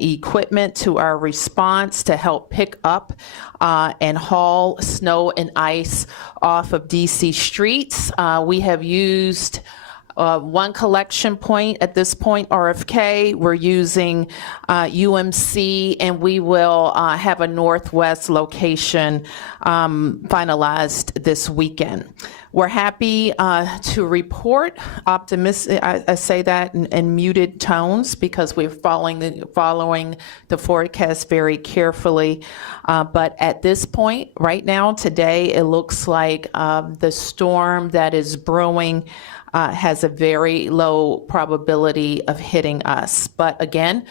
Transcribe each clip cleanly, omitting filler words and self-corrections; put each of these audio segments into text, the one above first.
equipment to our response to help pick up and haul snow and ice off of DC streets. We have used one collection point at this point, RFK. We're using UMC, and we will have a Northwest location finalized this weekend. We're happy to report, optimistic, I say that in muted tones because we're following the forecast very carefully. But at this point, right now, today, it looks like the storm that is brewing has a very low probability of hitting us. But again,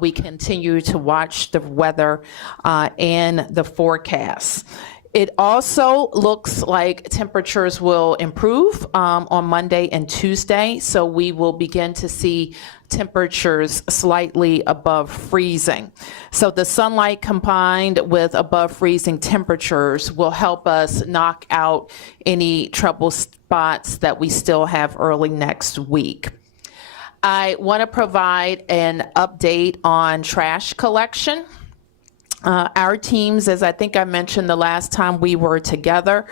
we continue to watch the weather and the forecast. It also looks like temperatures will improve on Monday and Tuesday, so we will begin to see temperatures slightly above freezing. So the sunlight combined with above freezing temperatures will help us knock out any trouble spots that we still have early next week. I want to provide an update on trash collection. Our teams, as I think I mentioned the last time we were together,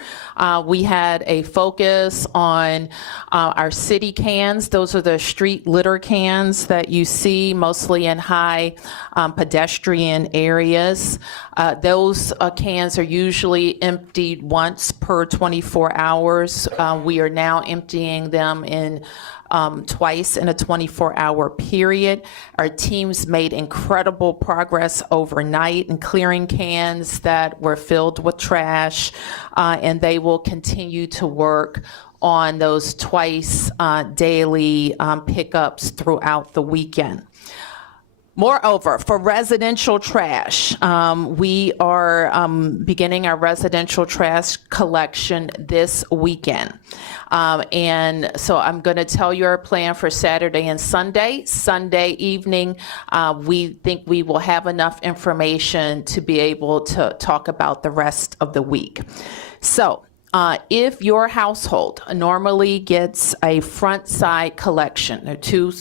we had a focus on our city cans. Those are the street litter cans that you see mostly in high pedestrian areas. Those cans are usually emptied once per 24 hours. We are now emptying them in twice in a 24-hour period. Our teams made incredible progress overnight in clearing cans that were filled with trash, and they will continue to work on those twice daily pickups throughout the weekend. Moreover, for residential trash, we are beginning our residential trash collection this weekend. And so I'm going to tell you our plan for Saturday and Sunday. Sunday evening, we think we will have enough information to be able to talk about the rest of the week. So if your household normally gets a front side collection, there are two.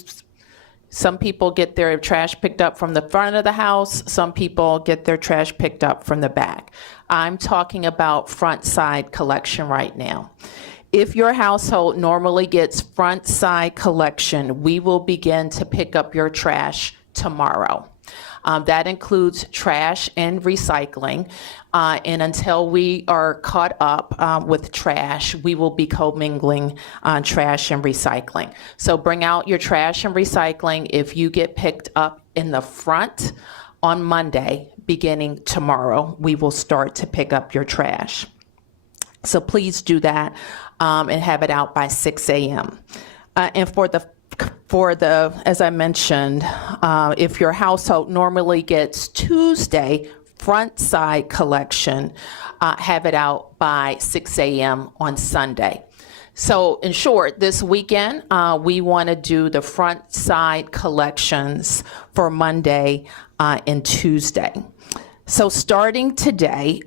Some people get their trash picked up from the front of the house. Some people get their trash picked up from the back. I'm talking about front side collection right now. If your household normally gets front side collection, we will begin to pick up your trash tomorrow. That includes trash and recycling. And until we are caught up with trash, we will be commingling trash and recycling. So bring out your trash and recycling if you get picked up in the front on Monday. Beginning tomorrow, we will start to pick up your trash. So please do that and have it out by 6 a.m. And for the, as I mentioned, if your household normally gets Tuesday front side collection, have it out by 6 a.m. on Sunday. So in short, this weekend, we want to do the front side collections for Monday and Tuesday. So starting today,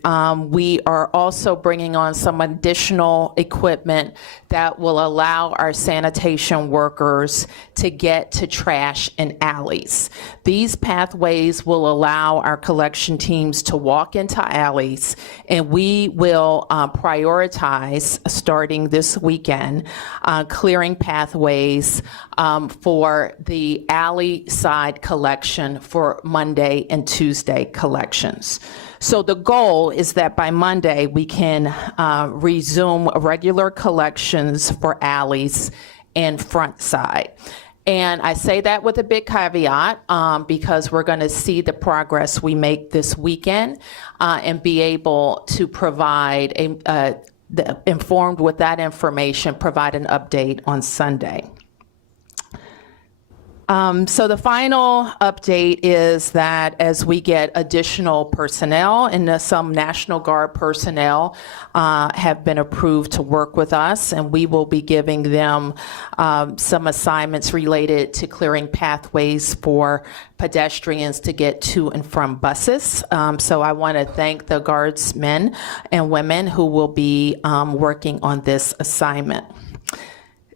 we are also bringing on some additional equipment that will allow our sanitation workers to get to trash in alleys. These pathways will allow our collection teams to walk into alleys, and we will prioritize, starting this weekend, clearing pathways for the alley side collection for Monday and Tuesday collections. So the goal is that by Monday we can resume regular collections for alleys and front side. And I say that with a big caveat because we're going to see the progress we make this weekend and be able to provide, informed with that information, provide an update on Sunday. So the final update is that as we get additional personnel, and some National Guard personnel have been approved to work with us, and we will be giving them some assignments related to clearing pathways for pedestrians to get to and from buses. So I want to thank the Guardsmen and women who will be working on this assignment.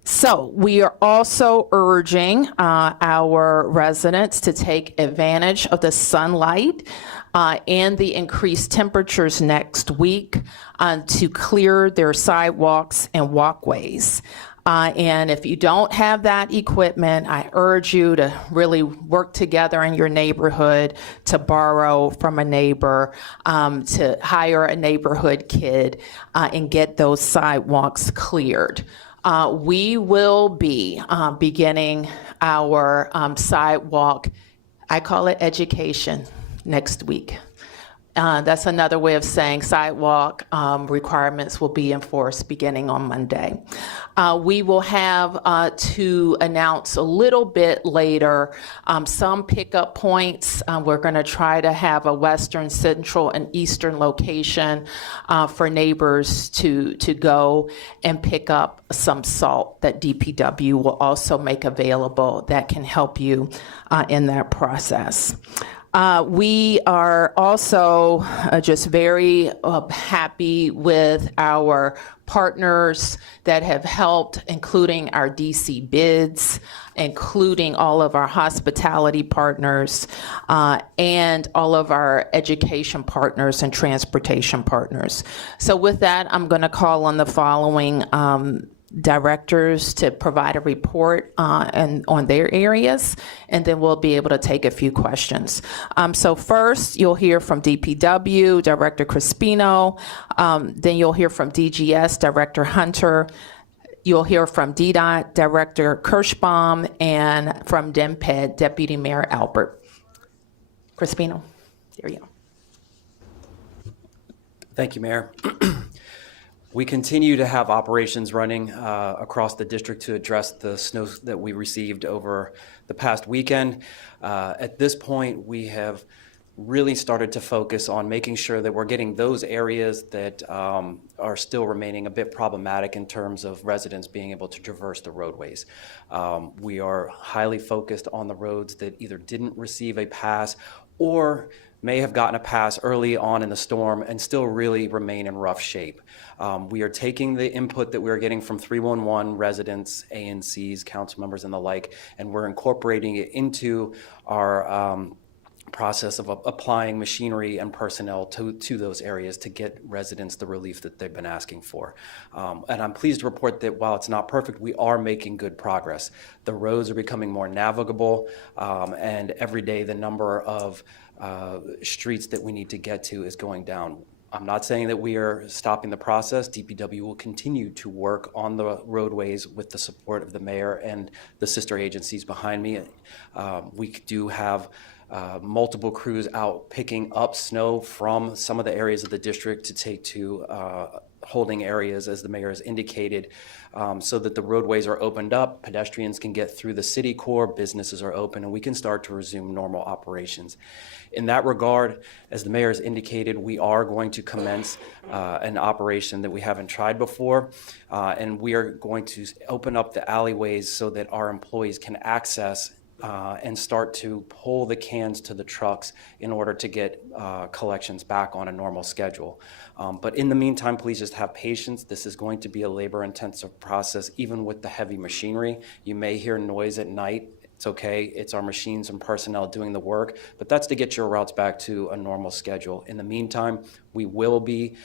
So we are also urging our residents to take advantage of the sunlight and the increased temperatures next week to clear their sidewalks and walkways. And if you don't have that equipment, I urge you to really work together in your neighborhood to borrow from a neighbor, to hire a neighborhood kid and get those sidewalks cleared. We will be beginning our sidewalk, I call it education, next week. That's another way of saying sidewalk requirements will be enforced beginning on Monday. We will have to announce a little bit later some pickup points. We're going to try to have a western, central, and eastern location for neighbors to go and pick up some salt that DPW will also make available that can help you in that process. We are also just very happy with our partners that have helped, including our DC bids, including all of our hospitality partners, and all of our education partners and transportation partners. So with that, I'm going to call on the following directors to provide a report on their areas, and then we'll be able to take a few questions. So first, you'll hear from DPW, Director Crispino. Then you'll hear from DGS, Director Hunter. You'll hear from DDOT, Director Kirschbaum, and from DEMPED, Deputy Mayor Albert. Crispino, there you go. Thank you, Mayor. We continue to have operations running across the district to address the snow that we received over the past weekend. At this point, we have really started to focus on making sure that we're getting those areas that are still remaining a bit problematic in terms of residents being able to traverse the roadways. We are highly focused on the roads that either didn't receive a pass or may have gotten a pass early on in the storm and still really remain in rough shape. We are taking the input that we're getting from 311 residents, ANCs, council members, and the like, and we're incorporating it into our process of applying machinery and personnel to those areas to get residents the relief that they've been asking for. And I'm pleased to report that while it's not perfect, we are making good progress. The roads are becoming more navigable, and every day the number of streets that we need to get to is going down. I'm not saying that we are stopping the process. DPW will continue to work on the roadways with the support of the mayor and the sister agencies behind me. We do have multiple crews out picking up snow from some of the areas of the district to take to holding areas, as the mayor has indicated, so that the roadways are opened up, pedestrians can get through the city core, businesses are open, and we can start to resume normal operations. In that regard, as the mayor has indicated, we are going to commence an operation that we haven't tried before, and we are going to open up the alleyways so that our employees can access and start to pull the cans to the trucks in order to get collections back on a normal schedule. But in the meantime, please just have patience. This is going to be a labor-intensive process, even with the heavy machinery. You may hear noise at night. It's okay. It's our machines and personnel doing the work, but that's to get your routes back to a normal schedule. In the meantime, we will be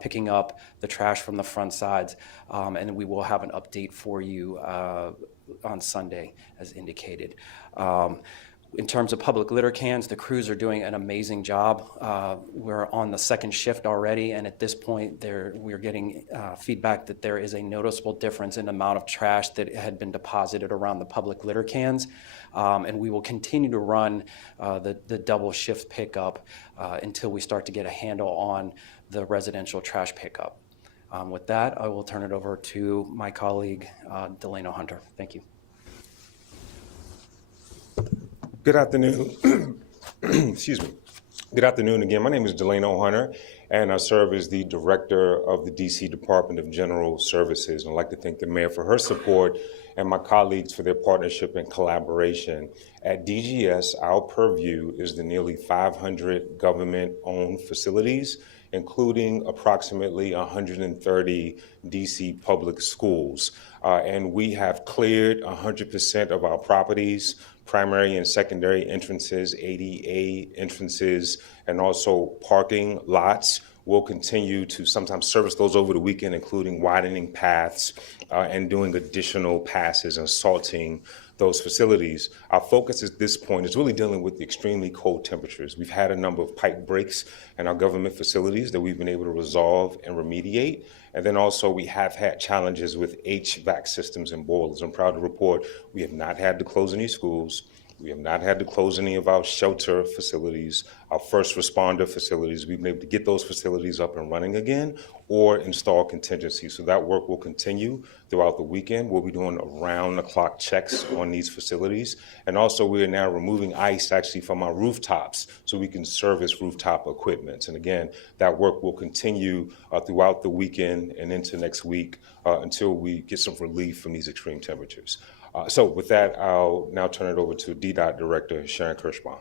picking up the trash from the front sides, and we will have an update for you on Sunday, as indicated. In terms of public litter cans, the crews are doing an amazing job. We're on the second shift already, and at this point, we're getting feedback that there is a noticeable difference in the amount of trash that had been deposited around the public litter cans. And we will continue to run the double shift pickup until we start to get a handle on the residential trash pickup. With that, I will turn it over to my colleague, Delano Hunter. Thank you. Good afternoon. Excuse me. Good afternoon again. My name is Delano Hunter, and I serve as the Director of the DC Department of General Services. And I'd like to thank the Mayor for her support and my colleagues for their partnership and collaboration. At DGS, our purview is the nearly 500 government-owned facilities, including approximately 130 DC public schools. And we have cleared 100% of our properties, primary and secondary entrances, ADA entrances, and also parking lots. We'll continue to sometimes service those over the weekend, including widening paths and doing additional passes and salting those facilities. Our focus at this point is really dealing with the extremely cold temperatures. We've had a number of pipe breaks in our government facilities that we've been able to resolve and remediate. And then also we have had challenges with HVAC systems and boilers. I'm proud to report we have not had to close any schools. We have not had to close any of our shelter facilities, our first responder facilities. We've been able to get those facilities up and running again or install contingencies. So that work will continue throughout the weekend. We'll be doing around-the-clock checks on these facilities. And also we are now removing ice actually from our rooftops so we can service rooftop equipment. And again, that work will continue throughout the weekend and into next week until we get some relief from these extreme temperatures. So with that, I'll now turn it over to DDOT Director Sharon Kirschbaum.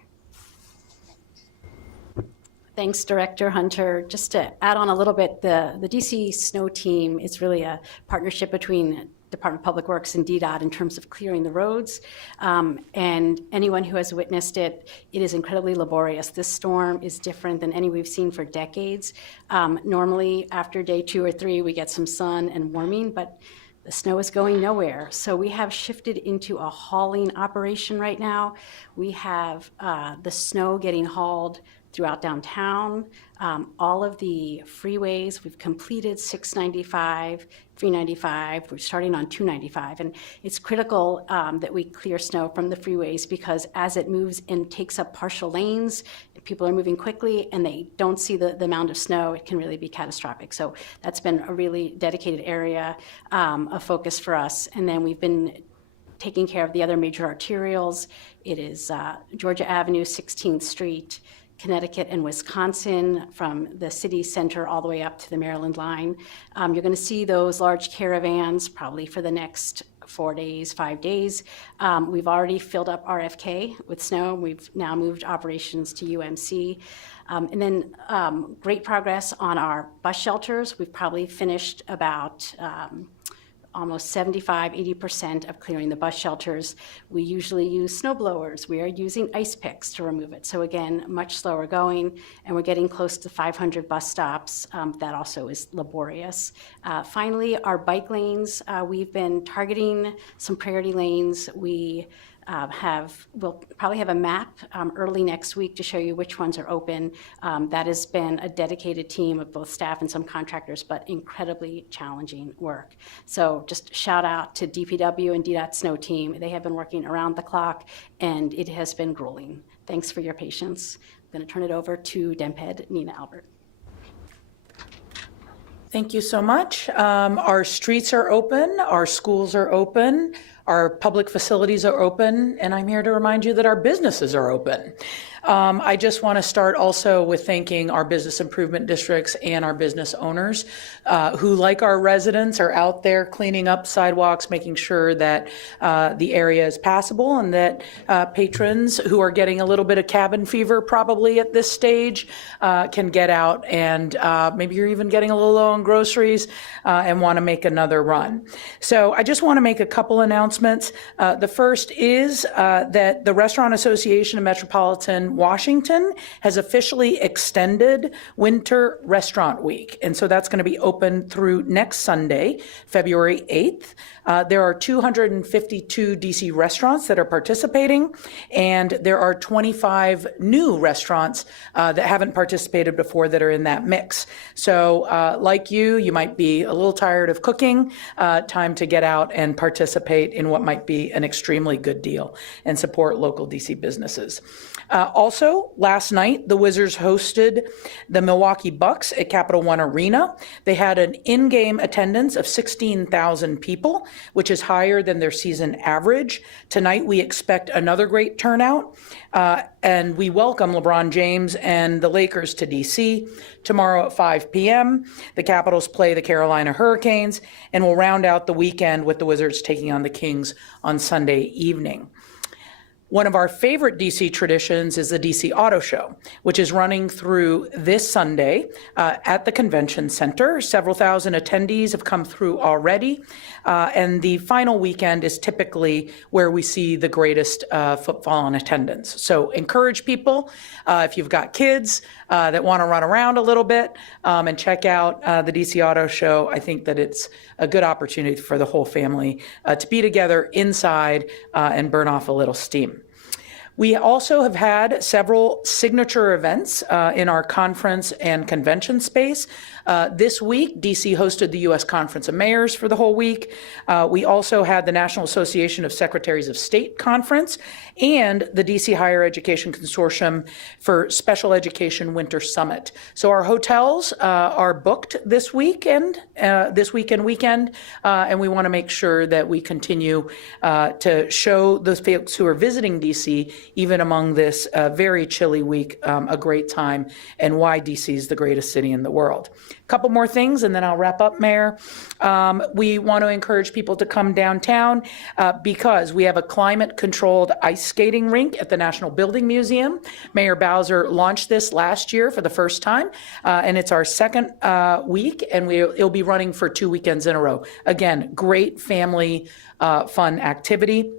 Thanks, Director Hunter. Just to add on a little bit, the DC Snow Team is really a partnership between Department of Public Works and DDOT in terms of clearing the roads. And anyone who has witnessed it, it is incredibly laborious. This storm is different than any we've seen for decades. Normally, after day 2 or 3, we get some sun and warming, but the snow is going nowhere. So we have shifted into a hauling operation right now. We have the snow getting hauled throughout downtown, all of the freeways. We've completed 695, 395. We're starting on 295. And it's critical that we clear snow from the freeways because as it moves and takes up partial lanes, people are moving quickly and they don't see the amount of snow, it can really be catastrophic. So that's been a really dedicated area of focus for us. And then we've been taking care of the other major arterials. It is Georgia Avenue, 16th Street, Connecticut and Wisconsin, from the city center all the way up to the Maryland line. You're going to see those large caravans probably for the next 4 days, 5 days. We've already filled up RFK with snow. We've now moved operations to UMC. And then great progress on our bus shelters. We've probably finished about almost 75–80% of clearing the bus shelters. We usually use snow blowers. We are using ice picks to remove it. So again, much slower going, and we're getting close to 500 bus stops. That also is laborious. Finally, our bike lanes, we've been targeting some priority lanes. We'll probably have a map early next week to show you which ones are open. That has been a dedicated team of both staff and some contractors, but incredibly challenging work. So just shout out to DPW and DDOT Snow Team. They have been working around the clock, and it has been grueling. Thanks for your patience. I'm going to turn it over to DEMPED Nina Albert. Thank you so much. Our streets are open, our schools are open, our public facilities are open, and I'm here to remind you that our businesses are open. I just want to start also with thanking our business improvement districts and our business owners who, like our residents, are out there cleaning up sidewalks, making sure that the area is passable and that patrons who are getting a little bit of cabin fever probably at this stage can get out, and maybe you're even getting a little low on groceries and want to make another run. So I just want to make a couple announcements. The first is that the Restaurant Association of Metropolitan Washington has officially extended Winter Restaurant Week. And so that's going to be open through next Sunday, February 8th. There are 252 DC restaurants that are participating, and there are 25 new restaurants that haven't participated before that are in that mix. So like you might be a little tired of cooking, time to get out and participate in what might be an extremely good deal and support local DC businesses. Also, last night, the Wizards hosted the Milwaukee Bucks at Capital One Arena. They had an in-game attendance of 16,000 people, which is higher than their season average. Tonight, we expect another great turnout, and we welcome LeBron James and the Lakers to D.C. Tomorrow at 5 p.m., the Capitals play the Carolina Hurricanes, and we'll round out the weekend with the Wizards taking on the Kings on Sunday evening. One of our favorite DC traditions is the DC Auto Show, which is running through this Sunday at the Convention Center. Several thousand attendees have come through already, and the final weekend is typically where we see the greatest footfall in attendance. So encourage people, if you've got kids that want to run around a little bit and check out the DC Auto Show. I think that it's a good opportunity for the whole family to be together inside and burn off a little steam. We also have had several signature events in our conference and convention space. This week, DC hosted the U.S. Conference of Mayors for the whole week. We also had the National Association of Secretaries of State Conference and the DC Higher Education Consortium for Special Education Winter Summit. So our hotels are booked this weekend, and we want to make sure that we continue to show those folks who are visiting DC, even among this very chilly week, a great time and why DC is the greatest city in the world. A couple more things and then I'll wrap up, Mayor. We want to encourage people to come downtown because we have a climate-controlled ice skating rink at the National Building Museum. Mayor Bowser launched this last year for the first time, and it's our second week, and it'll be running for 2 weekends in a row. Again, great family fun activity.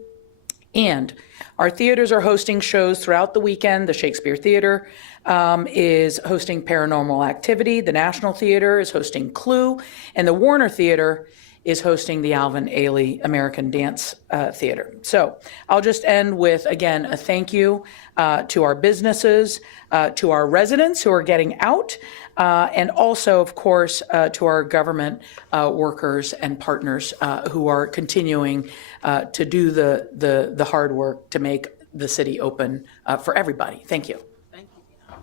And our theaters are hosting shows throughout the weekend. The Shakespeare Theater is hosting Paranormal Activity. The National Theater is hosting Clue. And the Warner Theater is hosting the Alvin Ailey American Dance Theater. So I'll just end with, again, a thank you to our businesses, to our residents who are getting out, and also, of course, to our government workers and partners who are continuing to do the hard work to make the city open for everybody. Thank you. Thank you.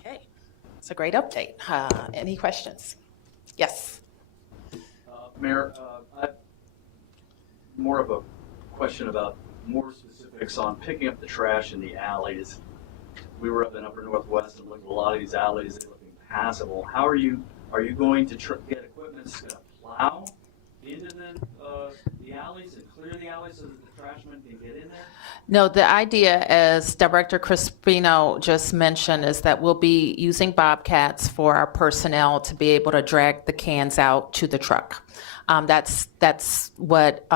Okay, it's a great update. Any questions? Yes. Mayor, more of a question about more specifics on picking up the trash in the alleys. We were up in Upper Northwest and looked at a lot of these alleys. They look impassable. How are you going to get equipment that's going to plow into the alleys and clear the alleys so that the trashmen can get in there? No, the idea, as Director Crispino just mentioned, is that we'll be using bobcats for our personnel to be able to drag the cans out to the truck. That's what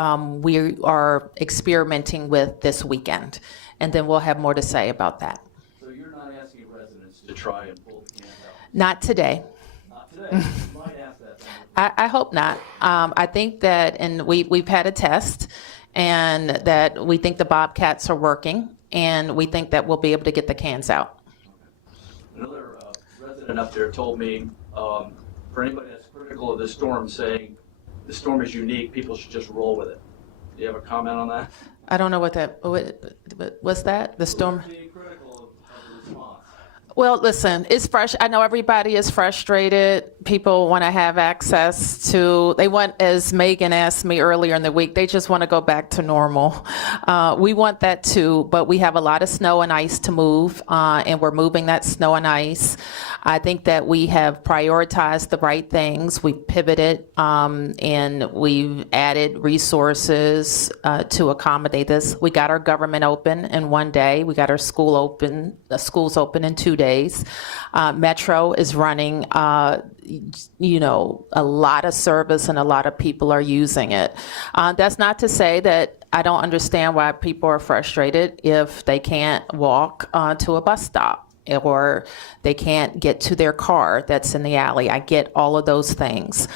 we are experimenting with this weekend, and then we'll have more to say about that. So you're not asking residents to try and pull the cans out? Not today. Not today. You might ask that. I hope not. I think that, and we've had a test, and that we think the bobcats are working, and we think that we'll be able to get the cans out. Another resident up there told me, for anybody that's critical of this storm, saying the storm is unique, people should just roll with it. Do you have a comment on that? I don't know what was that? The storm? Being critical of the response. Well, listen, it's fresh. I know everybody is frustrated. People want to have access to, they want, as Megan asked me earlier in the week, they just want to go back to normal. We want that too, but we have a lot of snow and ice to move, and we're moving that snow and ice. I think that we have prioritized the right things. We pivoted, and we've added resources to accommodate this. We got our government open in 1 day. We got our schools open in 2 days. Metro is running, a lot of service, and a lot of people are using it. That's not to say that I don't understand why people are frustrated if they can't walk to a bus stop or they can't get to their car that's in the alley. I get all of those things.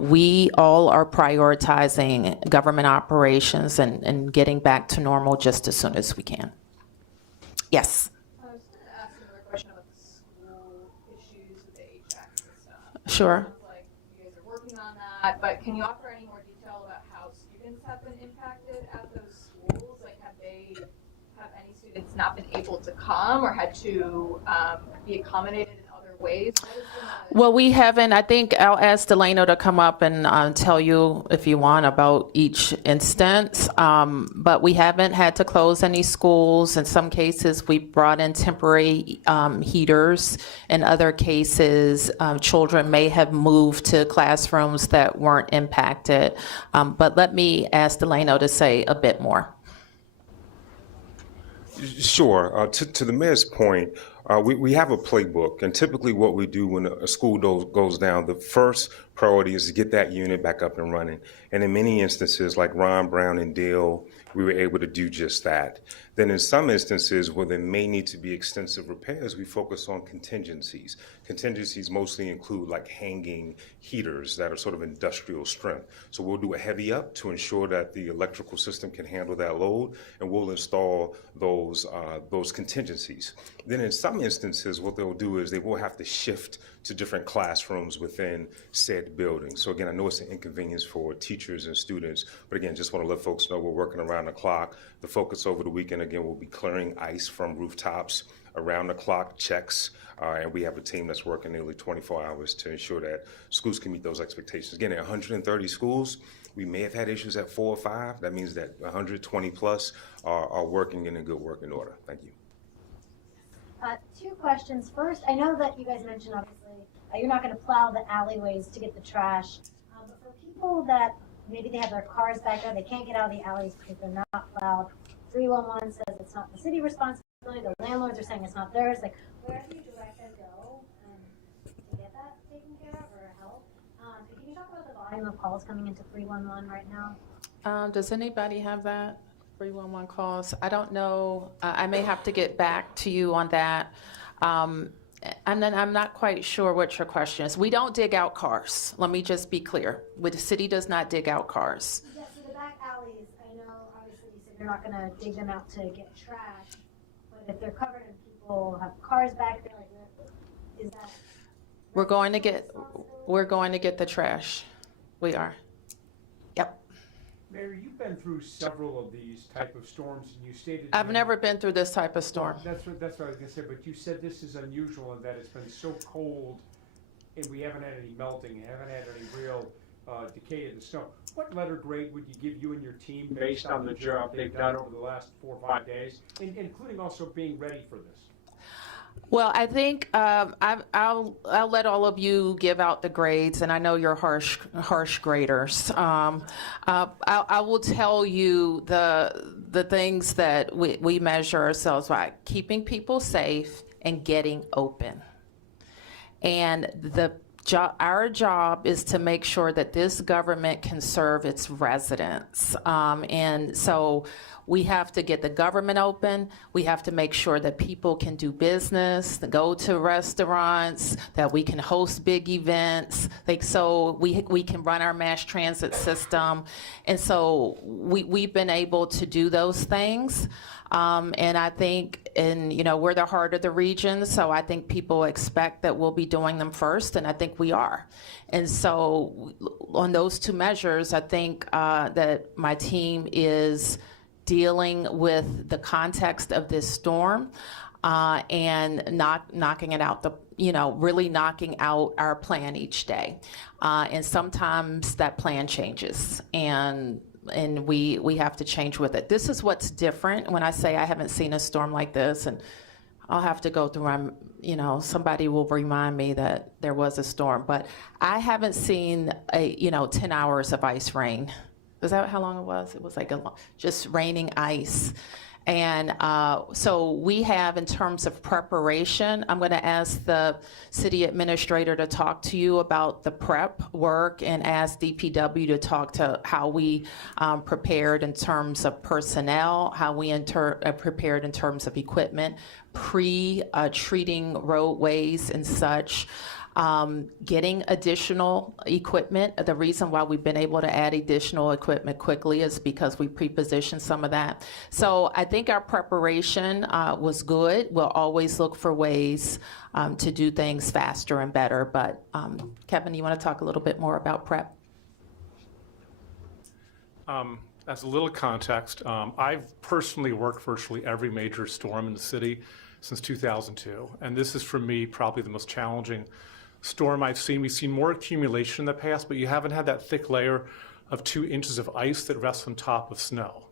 We all are prioritizing government operations and getting back to normal just as soon as we can. Yes. I was going to ask another question about the school issues with the HVAC system. Sure. It sounds like you guys are working on that, but can you offer any more detail about how students have been impacted at those schools? Like, have any students not been able to come or had to be accommodated in other ways? What has been the- Well, we haven't. I think I'll ask Delano to come up and tell you, if you want, about each instance. But we haven't had to close any schools. In some cases, we brought in temporary heaters. In other cases, children may have moved to classrooms that weren't impacted. But let me ask Delano to say a bit more. Sure. To the mayor's point, we have a playbook, and typically what we do when a school goes down, the first priority is to get that unit back up and running. And in many instances, like Ron, Brown, and Dale, we were able to do just that. Then in some instances where there may need to be extensive repairs, we focus on contingencies. Contingencies mostly include like hanging heaters that are sort of industrial strength. So we'll do a heavy up to ensure that the electrical system can handle that load, and we'll install those contingencies. Then in some instances, what they'll do is they will have to shift to different classrooms within said building. So again, I know it's an inconvenience for teachers and students, but again, just want to let folks know we're working around the clock. The focus over the weekend, again, will be clearing ice from rooftops, around the clock checks, and we have a team that's working nearly 24 hours to ensure that schools can meet those expectations. Again, at 130 schools, we may have had issues at 4 or 5. That means that 120 plus are working in a good working order. Thank you. Two questions. First, I know that you guys mentioned, obviously, you're not going to plow the alleyways to get the trash. But for people that maybe they have their cars back there, they can't get out of the alleys because they're not plowed. 311 says it's not the city responsibility. The landlords are saying it's not theirs. Like, where do you direct them to go to get that taken care of or help? And can you talk about the volume of calls coming into 311 right now? Does anybody have that? 311 calls? I don't know. I may have to get back to you on that. And then I'm not quite sure what your question is. We don't dig out cars. Let me just be clear. The city does not dig out cars. Yeah, so the back alleys, I know obviously you said you're not going to dig them out to get trash, but if they're covered and people have cars back there, like, is that? We're going to get the trash. We are. Yep. Mayor, you've been through several of these type of storms, and you stated. I've never been through this type of storm. That's what I was gonna say, but you said this is unusual in that it's been so cold, and we haven't had any melting, haven't had any real decay of the snow. What letter grade would you give you and your team based on the job they've done over the last 4 or 5 days, including also being ready for this? Well, I think I'll let all of you give out the grades, and I know you're harsh graders. I will tell you the things that we measure ourselves by: keeping people safe and getting open. And our job is to make sure that this government can serve its residents. And so we have to get the government open. We have to make sure that people can do business, go to restaurants, that we can host big events, so we can run our mass transit system. And so we've been able to do those things. And I think, we're the heart of the region, so I think people expect that we'll be doing them first, and I think we are. And so on those two measures, I think that my team is dealing with the context of this storm and knocking it out, really knocking out our plan each day. And sometimes that plan changes, and we have to change with it. This is what's different when I say I haven't seen a storm like this, and I'll have to go through somebody will remind me that there was a storm, but I haven't seen 10 hours of ice rain. Is that how long it was? It was like just raining ice. And so we have, in terms of preparation, I'm going to ask the city administrator to talk to you about the prep work, and ask DPW to talk to how we prepared in terms of personnel, how we prepared in terms of equipment, treating roadways and such. Getting additional equipment. The reason why we've been able to add additional equipment quickly is because we pre-positioned some of that. So I think our preparation was good. We'll always look for ways to do things faster and better. But Kevin, you want to talk a little bit more about prep? As a little context, I've personally worked virtually every major storm in the city since 2002, and this is for me probably the most challenging storm I've seen. We've seen more accumulation in the past, but you haven't had that thick layer of 2 inches of ice that rests on top of snow.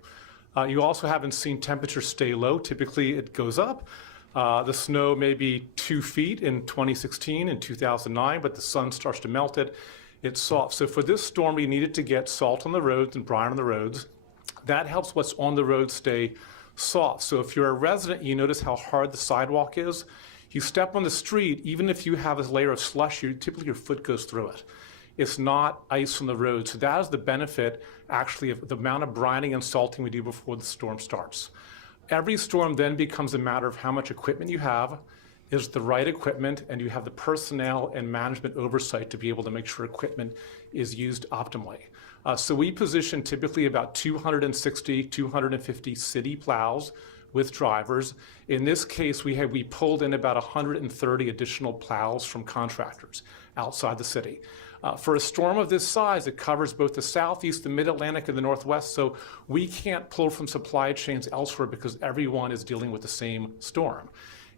You also haven't seen temperatures stay low. Typically it goes up. The snow may be 2 feet in 2016 and 2009, but the sun starts to melt it. It's soft. So for this storm, we needed to get salt on the roads and brine on the roads. That helps what's on the road stay soft. So if you're a resident, you notice how hard the sidewalk is. You step on the street, even if you have this layer of slush, typically your foot goes through it. It's not ice on the road. So that is the benefit, actually, of the amount of brining and salting we do before the storm starts. Every storm then becomes a matter of how much equipment you have, is the right equipment, and you have the personnel and management oversight to be able to make sure equipment is used optimally. So we position typically about 260, 250 city plows with drivers. In this case, we pulled in about 130 additional plows from contractors outside the city. For a storm of this size, it covers both the southeast, the mid-Atlantic, and the northwest, so we can't pull from supply chains elsewhere because everyone is dealing with the same storm.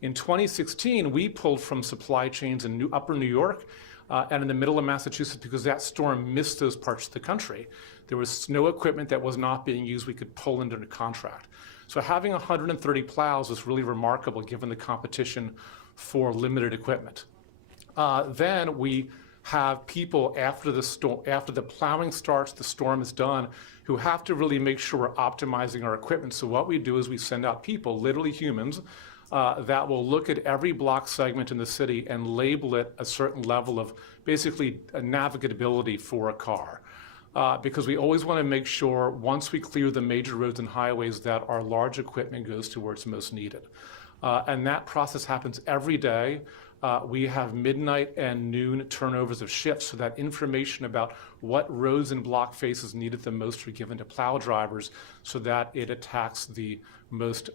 In 2016, we pulled from supply chains in upper New York and in the middle of Massachusetts because that storm missed those parts of the country. There was snow equipment that was not being used we could pull into the contract. So having 130 plows is really remarkable given the competition for limited equipment. Then we have people after the plowing starts, the storm is done, who have to really make sure we're optimizing our equipment. So what we do is we send out people, literally humans, that will look at every block segment in the city and label it a certain level of basically navigability for a car. Because we always want to make sure once we clear the major roads and highways that our large equipment goes to where it's most needed. And that process happens every day. We have midnight and noon turnovers of shifts, so that information about what roads and block faces needed the most are given to plow drivers so that it attacks the most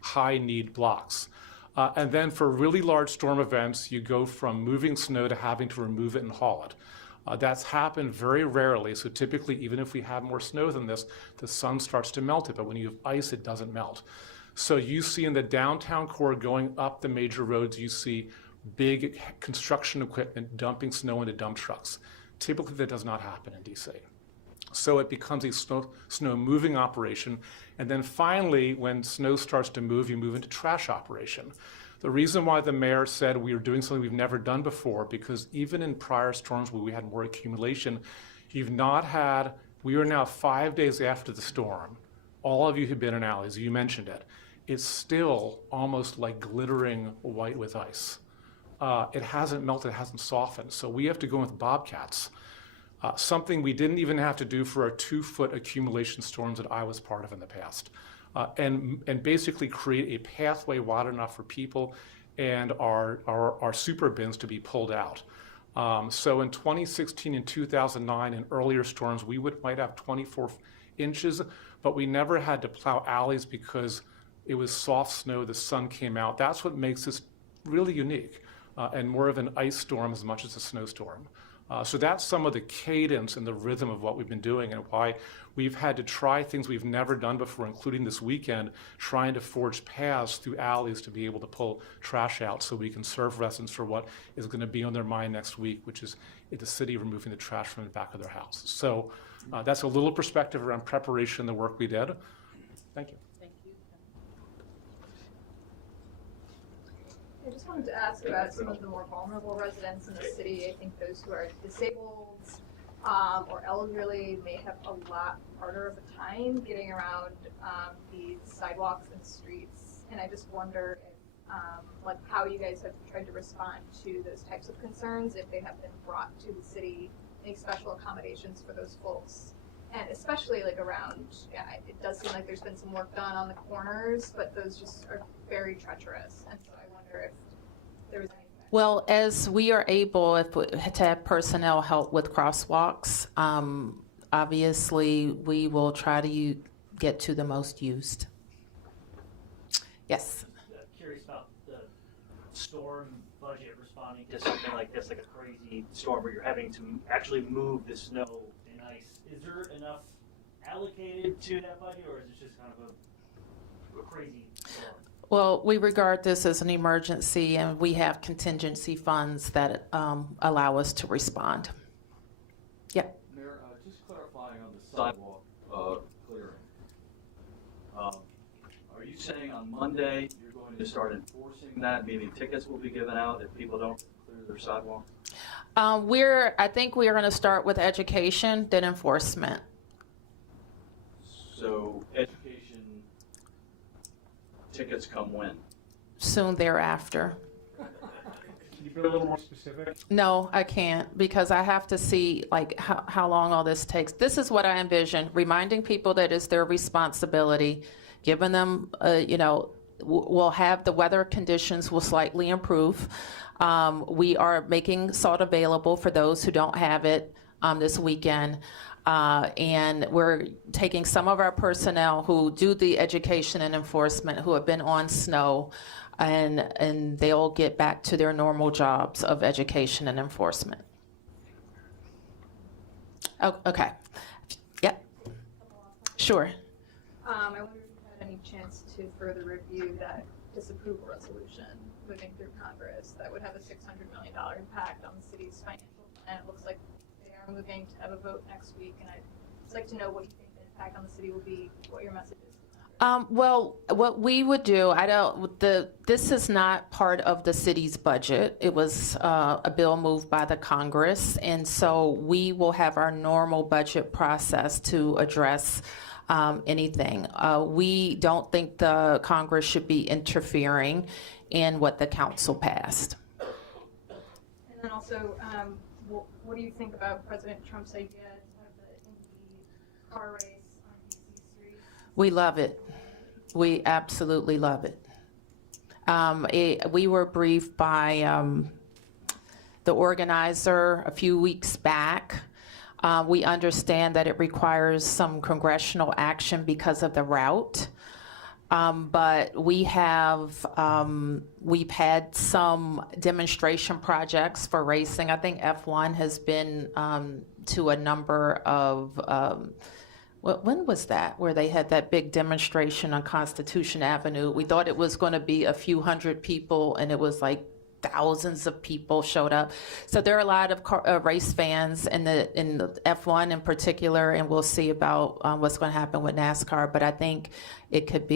high need blocks. And then for really large storm events, you go from moving snow to having to remove it and haul it. That's happened very rarely, so typically even if we have more snow than this, the sun starts to melt it, but when you have ice, it doesn't melt. So you see in the downtown core going up the major roads, you see big construction equipment dumping snow into dump trucks. Typically that does not happen in DC. So it becomes a snow moving operation. And then finally, when snow starts to move, you move into trash operation. The reason why the mayor said we are doing something we've never done before, because even in prior storms where we had more accumulation, we are now 5 days after the storm. All of you who've been in alleys, you mentioned it. It's still almost like glittering white with ice. It hasn't melted, it hasn't softened. So we have to go with bobcats, something we didn't even have to do for our 2-foot accumulation storms that I was part of in the past. And basically create a pathway wide enough for people and our super bins to be pulled out. So in 2016 and 2009 and earlier storms, we might have 24 inches, but we never had to plow alleys because it was soft snow, the sun came out. That's what makes this really unique and more of an ice storm as much as a snowstorm. So that's some of the cadence and the rhythm of what we've been doing and why we've had to try things we've never done before, including this weekend, trying to forge paths through alleys to be able to pull trash out so we can serve residents for what is going to be on their mind next week, which is the city removing the trash from the back of their house. So that's a little perspective around preparation and the work we did. Thank you. I just wanted to ask about some of the more vulnerable residents in the city. I think those who are disabled or elderly may have a lot harder of a time getting around these sidewalks and streets. And I just wonder if, how you guys have tried to respond to those types of concerns, if they have been brought to the city, make special accommodations for those folks. And especially around, it does seem like there's been some work done on the corners, but those just are very treacherous. And so I wonder if there was anything. Well, as we are able to have personnel help with crosswalks, obviously we will try to get to the most used. Yes. Curious about the storm budget responding to something like this, like a crazy storm where you're having to actually move the snow and ice. Is there enough allocated to that budget, or is it just kind of a crazy storm? Well, we regard this as an emergency, and we have contingency funds that allow us to respond. Yep. Mayor, just clarifying on the sidewalk clearing. Are you saying on Monday you're going to start enforcing that, meaning tickets will be given out if people don't clear their sidewalk? I think we are going to start with education, then enforcement. So education, tickets come when? Soon thereafter. Can you be a little more specific? No, I can't, because I have to see like how long all this takes. This is what I envision, reminding people that it's their responsibility, giving them, we'll have the weather conditions will slightly improve. We are making salt available for those who don't have it this weekend. And we're taking some of our personnel who do the education and enforcement who have been on snow, and they'll get back to their normal jobs of education and enforcement. Oh, okay. Yep. Sure. I wonder if you had any chance to further review that disapproval resolution moving through Congress that would have a $600 million impact on the city's financial plan. It looks like they are moving to have a vote next week, and I'd just like to know what you think the impact on the city will be, what your message is to Congress. Well, what we would do, this is not part of the city's budget. It was a bill moved by the Congress, and so we will have our normal budget process to address anything. We don't think the Congress should be interfering in what the council passed. And then also, what do you think about President Trump's idea to have the Indy car race on DC streets? We love it. We absolutely love it. We were briefed by the organizer a few weeks back. We understand that it requires some congressional action because of the route. But we've had some demonstration projects for racing. I think F1 has been to a number of, when was that, where they had that big demonstration on Constitution Avenue? We thought it was going to be a few hundred people, and it was like thousands of people showed up. So there are a lot of race fans in the F1 in particular, and we'll see about what's going to happen with NASCAR. But I think it could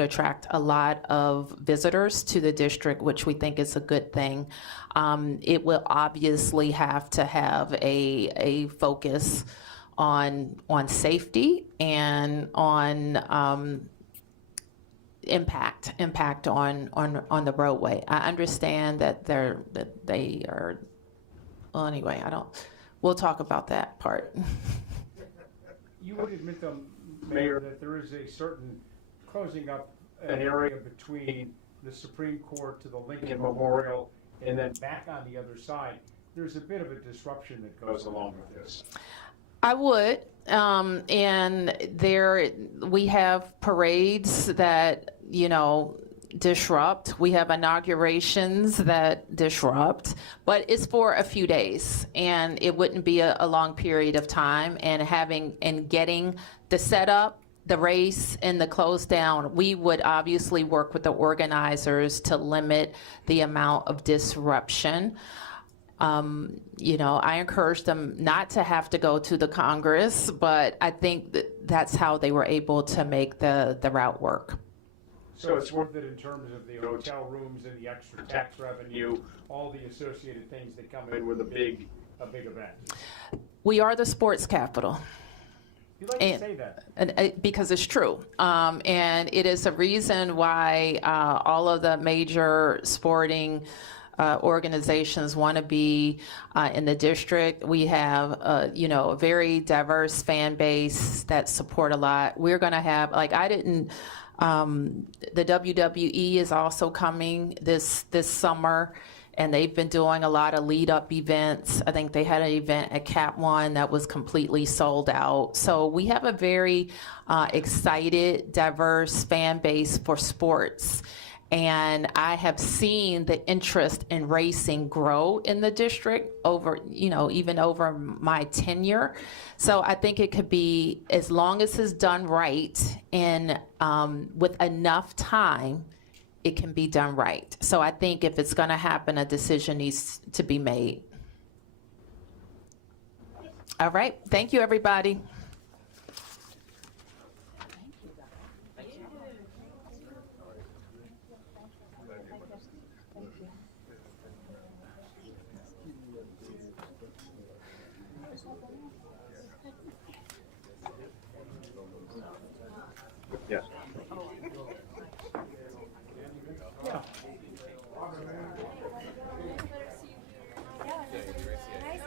attract a lot of visitors to the district, which we think is a good thing. It will obviously have to have a focus on safety and on impact on the roadway. I understand that they are, well, anyway, we'll talk about that part. You would admit, though, Mayor, that there is a certain closing up an area between the Supreme Court to the Lincoln Memorial and then back on the other side. There's a bit of a disruption that goes along with this. I would, and we have parades that, disrupt. We have inaugurations that disrupt, but it's for a few days, and it wouldn't be a long period of time. And getting the setup, the race, and the close down, we would obviously work with the organizers to limit the amount of disruption. I encouraged them not to have to go to the Congress, but I think that's how they were able to make the route work. So it's worth it in terms of the hotel rooms and the extra tax revenue, all the associated things that come in with a big event. We are the sports capital. You like to say that. And because it's true. And it is a reason why all of the major sporting organizations want to be in the district. We have, a very diverse fan base that support a lot. We're going to have, the WWE is also coming this summer, and they've been doing a lot of lead-up events. I think they had an event at Cat 1 that was completely sold out. So we have a very excited, diverse fan base for sports. And I have seen the interest in racing grow in the district over, even over my tenure. So I think it could be, as long as it's done right and with enough time, it can be done right. So I think if it's going to happen, a decision needs to be made. All right. Thank you, everybody.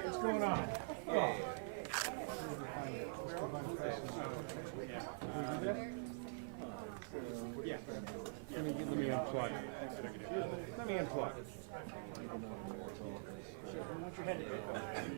What's going on? Let me unplug. Let me unplug.